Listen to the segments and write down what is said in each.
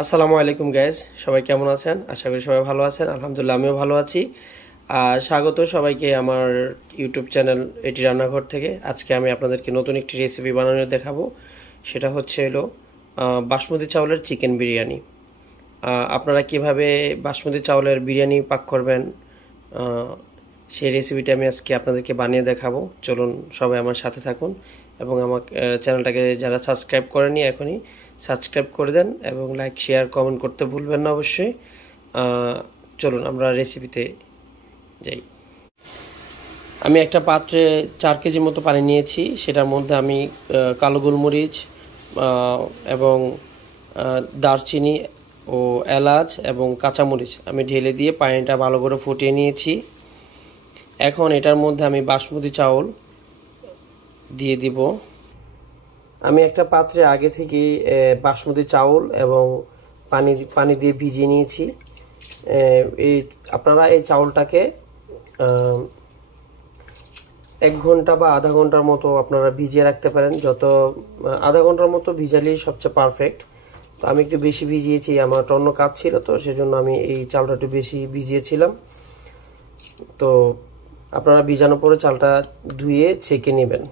আসসালামু আলাইকুম গাইস, সবাই কেমন আছেন? আশা করি সবাই ভালো আছেন। আলহামদুলিল্লাহ আমিও ভালো আছি। আর স্বাগত সবাইকে আমার ইউটিউব চ্যানেল এটি রান্নাঘর থেকে। আজকে আমি আপনাদেরকে নতুন একটি রেসিপি বানানো দেখাবো। সেটা হলো বাসমতি চাউলের চিকেন বিরিয়ানি। আপনারা কিভাবে বাসমতি চাউলের বিরিয়ানি পাক করবেন, সেই রেসিপিটা আমি আজকে আপনাদেরকে বানিয়ে দেখাবো। চলুন সবাই আমার সাথে থাকুন এবং আমার চ্যানেলটাকে যারা সাবস্ক্রাইব করেনি এখনই সাবস্ক্রাইব করে দেন এবং লাইক শেয়ার কমেন্ট করতে ভুলবেন না অবশ্যই। চলুন আমরা রেসিপিতে যাই। আমি একটা পাত্রে 4 কেজি মতো পানি নিয়েছি। সেটার মধ্যে আমি কালো গোলমরিচ এবং দারচিনি ও এলাচ এবং কাঁচামরিচ আমি ঢেলে দিয়ে পানিটা ভালো করে ফুটিয়ে নিয়েছি। এখন এটার মধ্যে আমি বাসমতি চাউল দিয়ে দিব। আমি একটা পাত্রে আগে থেকে বাসমতি চাউল এবং পানি দিয়ে ভিজিয়ে নিয়েছি। আপনারা এই চাউলটাকে 1 ঘন্টা বা আধা ঘন্টার মতো আপনারা ভিজিয়ে রাখতে পারেন। আধা ঘন্টার মতো ভিজালেই সবচেয়ে পারফেক্ট। তো আমি একটু বেশি ভিজিয়েছি, আমার অন্য কাজ ছিল, তো সেজন্য আমি এই চাউলটা একটু বেশি ভিজিয়েছিলাম। তো আপনারা ভিজানোর পরে চালটা ধুয়ে ছেঁকে নেবেন।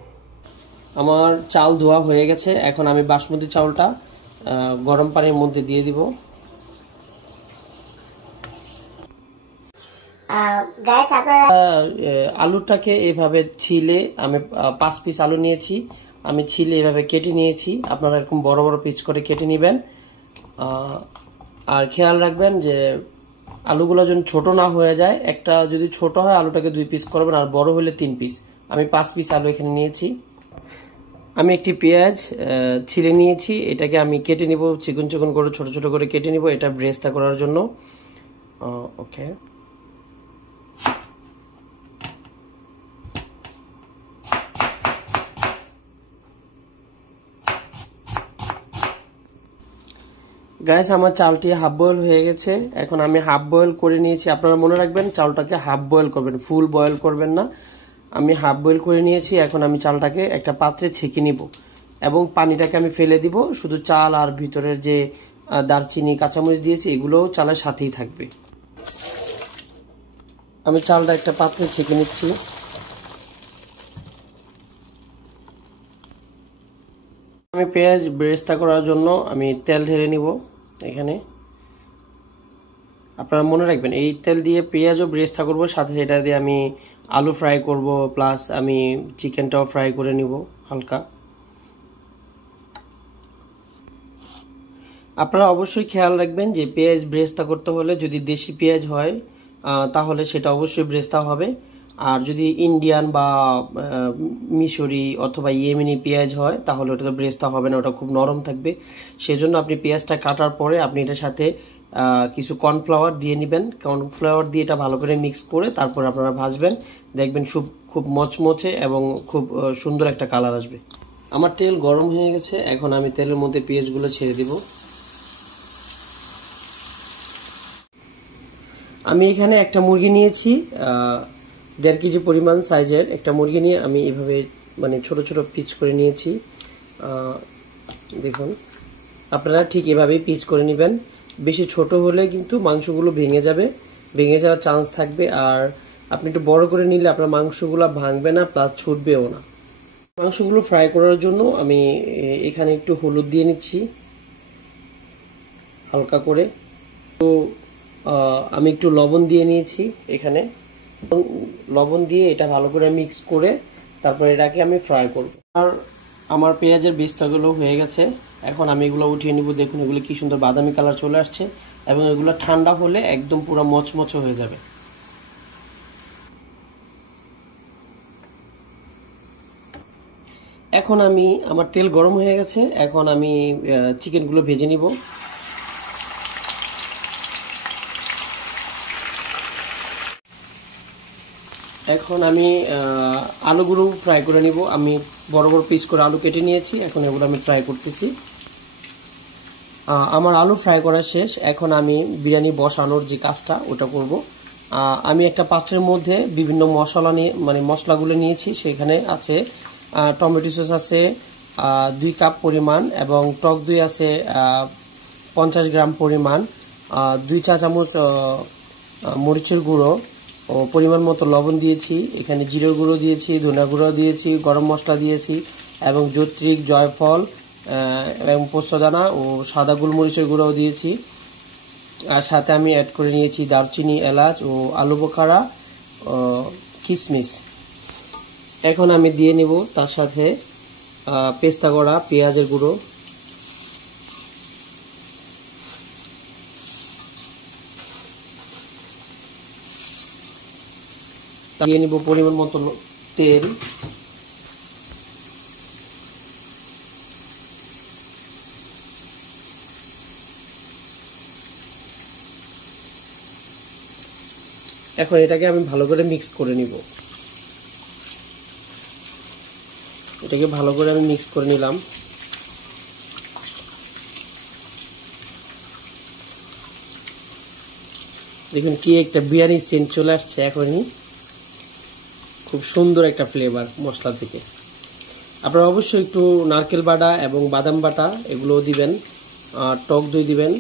আমার চাল ধোয়া হয়ে গেছে। এখন আমি বাসমতি চাউলটা গরম পানির মধ্যে দিয়ে দিব। আলুটাকে এভাবে ছিলে আমি 5 পিস আলু নিয়েছি। আমি ছিলে এভাবে কেটে নিয়েছি। আপনারা এরকম বড় বড় পিস করে কেটে নেবেন। আর খেয়াল রাখবেন যে আলুগুলো যেন ছোট না হয়ে যায়। একটা যদি ছোট হয় আলুটাকে 2 পিস করবেন, আর বড় হলে 3 পিস। আমি 5 পিস আলু এখানে নিয়েছি। আমি একটি পেঁয়াজ ছিলে নিয়েছি। এটাকে আমি কেটে নিব, চিকন চিকন করে ছোট ছোট করে কেটে নিব, এটা ব্রেস্তা করার জন্য। ওকে, গাইস আমার চালটি হাফ বয়েল হয়ে গেছে। এখন আমি হাফ বয়েল করে নিয়েছি। আপনারা মনে রাখবেন চালটাকে হাফ বয়েল করবেন, ফুল বয়েল করবেন না। আমি হাফ বয়েল করে নিয়েছি। এখন আমি চালটাকে একটা পাত্রে ছেঁকে নিব এবং পানিটাকে আমি ফেলে দিব। শুধু চাল আর ভিতরের যে দারচিনি কাঁচামরিচ দিয়েছি এগুলোও চালের সাথেই থাকবে। আমি চালটা একটা পাত্রে ছেঁকে নিচ্ছি। আমি পেঁয়াজ বেরেস্তা করার জন্য আমি তেল ঢেলে নিব এখানে। আপনারা মনে রাখবেন এই তেল দিয়ে পেঁয়াজও বেরেস্তা করব, সাথে এটা দিয়ে আমি আলু ফ্রাই করব, প্লাস আমি চিকেনটাও ফ্রাই করে নিব হালকা। আপনারা অবশ্যই খেয়াল রাখবেন যে পেঁয়াজ বেরেস্তা করতে হলে যদি দেশি পেঁয়াজ হয় তাহলে সেটা অবশ্যই বেরেস্তা হবে। আর যদি ইন্ডিয়ান বা মিশরি অথবা ইয়েমেনি পেঁয়াজ হয় তাহলে ওটা তো বেরেস্তা হবে না, ওটা খুব নরম থাকবে। সেজন্য আপনি পেঁয়াজটা কাটার পরে আপনি এটার সাথে কিছু কর্নফ্লাওয়ার দিয়ে নেবেন। কর্নফ্লাওয়ার দিয়ে এটা ভালো করে মিক্স করে তারপর আপনারা ভাজবেন। দেখবেন খুব মচমচে এবং খুব সুন্দর একটা কালার আসবে। আমার তেল গরম হয়ে গেছে। এখন আমি তেলের মধ্যে পেঁয়াজগুলো ছেড়ে দিব। আমি এখানে একটা মুরগি নিয়েছি, 1.5 কেজি পরিমাণ সাইজের একটা মুরগি নিয়ে আমি এভাবে ছোট ছোট পিস করে নিয়েছি। দেখুন আপনারা ঠিক এভাবেই পিস করে নেবেন। বেশি ছোট হলে কিন্তু মাংসগুলো ভেঙে যাওয়ার চান্স থাকবে। আর আপনি একটু বড় করে নিলে আপনার মাংসগুলো ভাঙবে না, প্লাস ছুটবেও না। মাংসগুলো ফ্রাই করার জন্য আমি এখানে একটু হলুদ দিয়ে নিচ্ছি হালকা করে। তো আমি একটু লবণ দিয়ে নিয়েছি এখানে। লবণ দিয়ে এটা ভালো করে মিক্স করে তারপর এটাকে আমি ফ্রাই করব। আর আমার পেঁয়াজের বেরেস্তাগুলো হয়ে গেছে। এখন আমি এগুলো উঠিয়ে নিব। দেখুন এগুলো কি সুন্দর বাদামি কালার চলে আসছে এবং এগুলো ঠান্ডা হলে একদম পুরো মচমচে হয়ে যাবে। এখন আমার তেল গরম হয়ে গেছে। এখন আমি চিকেনগুলো ভেজে নিব। এখন আমি আলুগুলো ফ্রাই করে নিব। আমি বড় বড় পিস করে আলু কেটে নিয়েছি। এখন এগুলো আমি ফ্রাই করতেছি। আমার আলু ফ্রাই করা শেষ। এখন আমি বিরিয়ানি বসানোর যে কাজটা ওটা করব। আমি একটা পাত্রের মধ্যে বিভিন্ন মশলা নিয়ে মশলাগুলো নিয়েছি। সেখানে আছে টমেটো সস আছে 2 কাপ পরিমাণ এবং টক দই আছে 50 গ্রাম পরিমাণ, 2 চা চামচ মরিচের গুঁড়ো ও পরিমাণ মতো লবণ দিয়েছি। এখানে জিরের গুঁড়ো দিয়েছি, ধনিয়া গুঁড়ো দিয়েছি, গরম মশলা দিয়েছি এবং জৈত্রিক, জয়ফল এবং পোস্তদানা ও সাদা গোলমরিচের গুঁড়োও দিয়েছি। আর সাথে আমি অ্যাড করে নিয়েছি দারচিনি, এলাচ ও আলু বোখারা, কিশমিশ। এখন আমি দিয়ে নিব তার সাথে পেস্তা করা পেঁয়াজের গুঁড়ো, দিয়ে নিব পরিমাণ মতো তেল, এখন এটাকে আমি ভালো করে মিক্স করে নিব। এটাকে ভালো করে আমি মিক্স করে নিলাম। দেখুন কি একটা বিরিয়ানি সেন্ট চলে আসছে এখনই, খুব সুন্দর একটা ফ্লেভার মশলা থেকে। আপনারা অবশ্যই একটু নারকেল বাটা এবং বাদাম বাটা এগুলোও দিবেন, টক দই দিবেন।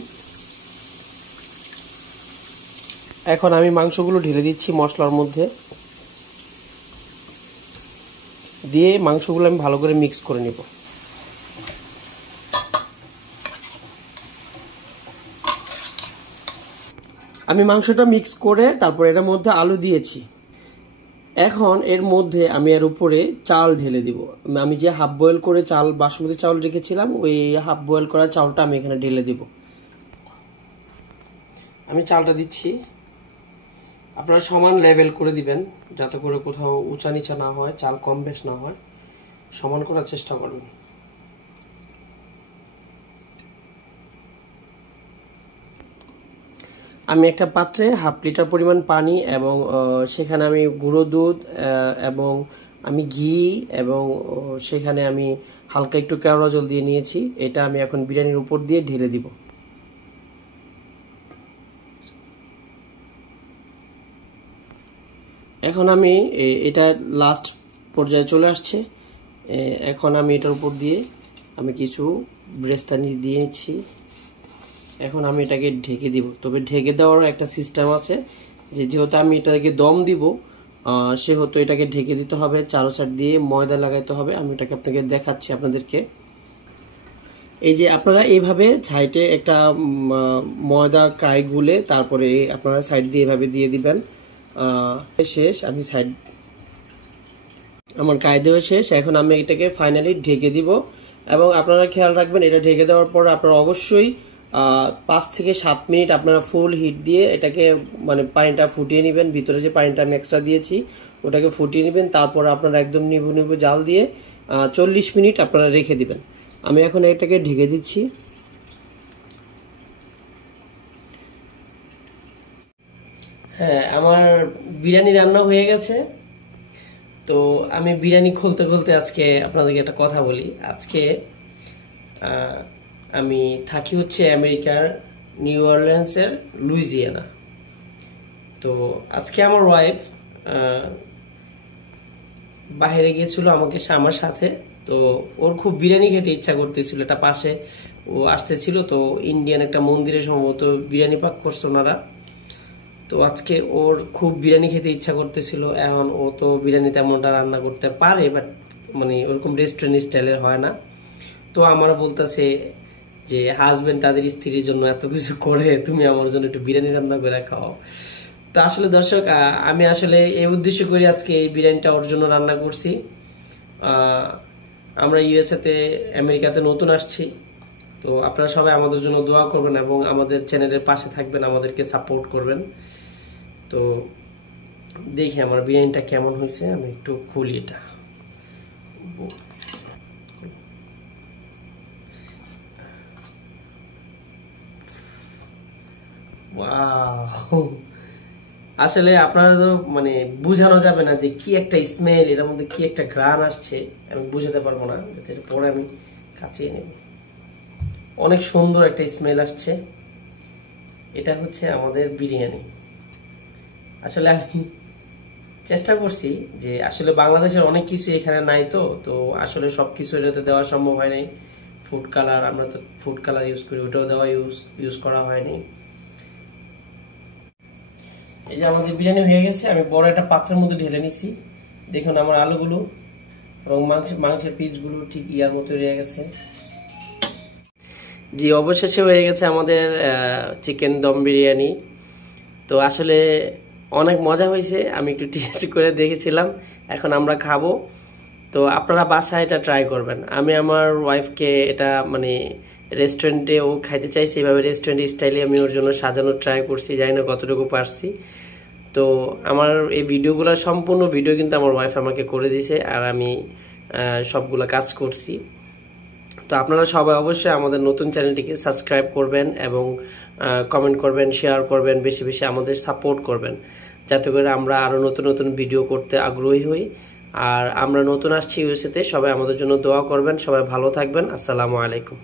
এখন আমি মাংসগুলো ঢেলে দিচ্ছি মশলার মধ্যে, দিয়ে মাংসগুলো আমি ভালো করে মিক্স করে নেব। আমি মাংসটা মিক্স করে তারপর এর মধ্যে আলু দিয়েছি। এখন এর মধ্যে আমি এর উপরে চাল ঢেলে দিব। আমি যে হাফ বয়েল করে চাল, বাসমতি চাউল রেখেছিলাম, ওই হাফ বয়েল করা চালটা আমি এখানে ঢেলে দিব। আমি চালটা দিচ্ছি। আপনারা সমান লেভেল করে দিবেন, যাতে করে কোথাও উঁচা নিচা না হয়, চাল কম বেশ না হয়, সমান করার চেষ্টা করবেন। আমি একটা পাত্রে হাফ লিটার পরিমাণ পানি এবং সেখানে আমি গুঁড়ো দুধ এবং আমি ঘি এবং সেখানে আমি হালকা একটু কেওড়া জল দিয়ে নিয়েছি। এটা আমি এখন বিরিয়ানির উপর দিয়ে ঢেলে দিব। এখন আমি এটা লাস্ট পর্যায়ে চলে আসছে। এখন আমি এটার উপর দিয়ে আমি কিছু ব্রেস্তানি দিয়ে নিচ্ছি। এখন আমি এটাকে ঢেকে দিব। তবে ঢেকে দেওয়ার একটা সিস্টেম আছে, যেহেতু আমি এটাকে দম দিব, সেহেতু এটাকে ঢেকে দিতে হবে, চারো সাইড দিয়ে ময়দা লাগাইতে হবে। আমি এটাকে আপনাকে দেখাচ্ছি আপনাদেরকে। এই যে আপনারা এইভাবে সাইডে একটা ময়দা কাই গুলে তারপরে আপনারা সাইড দিয়ে এভাবে দিয়ে দিবেন। শেষ, আমি সাইড আমার কাই দেওয়া শেষ। এখন আমি এটাকে ফাইনালি ঢেকে দিব এবং আপনারা খেয়াল রাখবেন, এটা ঢেকে দেওয়ার পর আপনারা অবশ্যই 5 থেকে 7 মিনিট আপনারা ফুল হিট দিয়ে এটাকে মানে পানিটা ফুটিয়ে নেবেন। ভিতরে যে পানিটা আমি এক্সট্রা দিয়েছি ওটাকে ফুটিয়ে নেবেন। তারপর আপনারা একদম নিভু নিভু জাল দিয়ে 40 মিনিট আপনারা রেখে দিবেন। আমি এখন এটাকে ঢেকে দিচ্ছি। হ্যাঁ, আমার বিরিয়ানি রান্না হয়ে গেছে। তো আমি বিরিয়ানি খুলতে খুলতে আজকে আপনাদেরকে একটা কথা বলি। আজকে আমি থাকি হচ্ছে আমেরিকার নিউ অরলিন্সের লুইজিয়ানা। তো আজকে আমার ওয়াইফ বাইরে গিয়েছিল আমার সাথে। তো ওর খুব বিরিয়ানি খেতে ইচ্ছা করতেছিল, এটা পাশে ও আসতেছিল। তো ইন্ডিয়ান একটা মন্দিরে সম্ভবত বিরিয়ানি পাক করছে ওনারা। তো আজকে ওর খুব বিরিয়ানি খেতে ইচ্ছা করতেছিল। এখন ও তো বিরিয়ানি তেমনটা রান্না করতে পারে, বাট মানে ওরকম রেস্টুরেন্ট স্টাইলের হয় না। তো আমার বলতেছে যে হাজবেন্ড তাদের স্ত্রীর জন্য এত কিছু করে, তুমি আমার জন্য একটু বিরিয়ানি রান্না করে খাও। তো আসলে দর্শক, আমি আসলে এই উদ্দেশ্য করে আজকে এই বিরিয়ানিটা ওর জন্য রান্না করছি। আমরা ইউএসএতে, আমেরিকাতে নতুন আসছি। তো আপনারা সবাই আমাদের জন্য দোয়া করবেন এবং আমাদের চ্যানেলের পাশে থাকবেন, আমাদেরকে সাপোর্ট করবেন। তো দেখি আমার বিরিয়ানিটা কেমন হয়েছে। আমি একটু খুলি এটা। ওয়াও, আসলে আপনারা তো মানে বোঝানো যাবে না যে কি একটা স্মেল, এর মধ্যে কি একটা ঘ্রাণ আসছে, আমি বুঝাতে পারবো না। যেটা পরে আমি কাচিয়ে নেব। অনেক সুন্দর একটা স্মেল আসছে। এটা হচ্ছে আমাদের বিরিয়ানি। আসলে আমি চেষ্টা করছি যে আসলে বাংলাদেশের অনেক কিছু এখানে নাই, তো আসলে সবকিছু এটাতে দেওয়া সম্ভব হয় নাই। ফুড কালার, আমরা তো ফুড কালার ইউজ করি, ওটাও দেওয়া ইউজ করা হয়নি। এই যে আমাদের বিরিয়ানি হয়ে গেছে, আমি বড় একটা পাত্রের মধ্যে ঢেলে নিছি। দেখুন আমার আলুগুলো এবং মাংসের পিসগুলো ঠিক ইয়ার মতো রয়ে গেছে। জি, অবশেষে হয়ে গেছে আমাদের চিকেন দম বিরিয়ানি। তো আসলে অনেক মজা হয়েছে, আমি একটু টেস্ট করে দেখেছিলাম, এখন আমরা খাবো। তো আপনারা বাসায় এটা ট্রাই করবেন। আমি আমার ওয়াইফকে এটা মানে রেস্টুরেন্টে ও খাইতে চাইছি, এইভাবে রেস্টুরেন্ট স্টাইলে আমি ওর জন্য সাজানোর ট্রাই করছি, জানি না কতটুকু পারছি। তো আমার এই ভিডিওগুলো সম্পূর্ণ ভিডিও কিন্তু আমার ওয়াইফ আমাকে করে দিয়েছে, আর আমি সবগুলো কাজ করছি। তো আপনারা সবাই অবশ্যই আমাদের নতুন চ্যানেলটিকে সাবস্ক্রাইব করবেন এবং কমেন্ট করবেন, শেয়ার করবেন, বেশি বেশি আমাদের সাপোর্ট করবেন, যাতে করে আমরা আরও নতুন নতুন ভিডিও করতে আগ্রহী হই। আর আমরা নতুন আসছি ইউএসএতে, সবাই আমাদের জন্য দোয়া করবেন। সবাই ভালো থাকবেন। আসসালামু আলাইকুম।